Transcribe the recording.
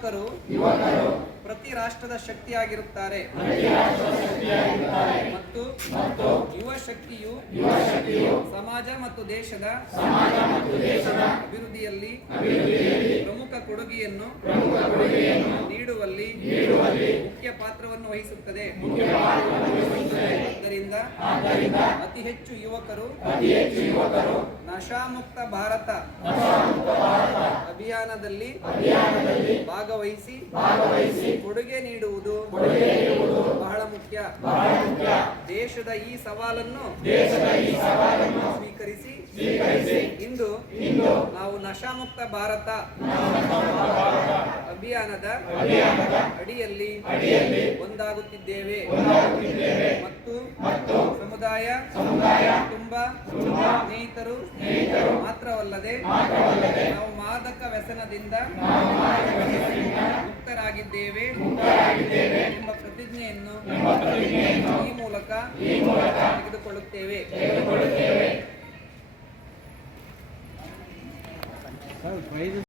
ಯುವಕರು ಪ್ರತಿ ರಾಷ್ಟ್ರದ ಶಕ್ತಿಯಾಗಿರುತ್ತಾರೆ ಮತ್ತು ಯುವ ಶಕ್ತಿಯು ಸಮಾಜ ಮತ್ತು ದೇಶದ ಅಭಿವೃದ್ಧಿಯಲ್ಲಿ ಪ್ರಮುಖ ಕೊಡುಗೆಯನ್ನು ನೀಡುವಲ್ಲಿ ಮುಖ್ಯ ಪಾತ್ರವನ್ನು ವಹಿಸುತ್ತದೆ. ಆದ್ದರಿಂದ ಅತಿ ಹೆಚ್ಚು ಯುವಕರು ನಶಾಮುಕ್ತ ಭಾರತ ಅಭಿಯಾನದಲ್ಲಿ ಭಾಗವಹಿಸಿ ಕೊಡುಗೆ ನೀಡುವುದು ಬಹಳ ಮುಖ್ಯ. ದೇಶದ ಈ ಸವಾಲನ್ನು ಸ್ವೀಕರಿಸಿ ಇಂದು ನಾವು ನಶಾಮುಕ್ತ ಭಾರತ ಅಭಿಯಾನದ ಅಡಿಯಲ್ಲಿ ಒಂದಾಗುತ್ತಿದ್ದೇವೆ ಮತ್ತು ಸಮುದಾಯ ಕುಟುಂಬ ಸ್ನೇಹಿತರು ಮಾತ್ರವಲ್ಲದೆ ನಾವು ಮಾದಕ ವ್ಯಸನದಿಂದ ಮುಕ್ತರಾಗಿದ್ದೇವೆ ಎಂಬ ಪ್ರತಿಜ್ಞೆಯನ್ನು ಈ ಮೂಲಕ ತೆಗೆದುಕೊಳ್ಳುತ್ತೇವೆ.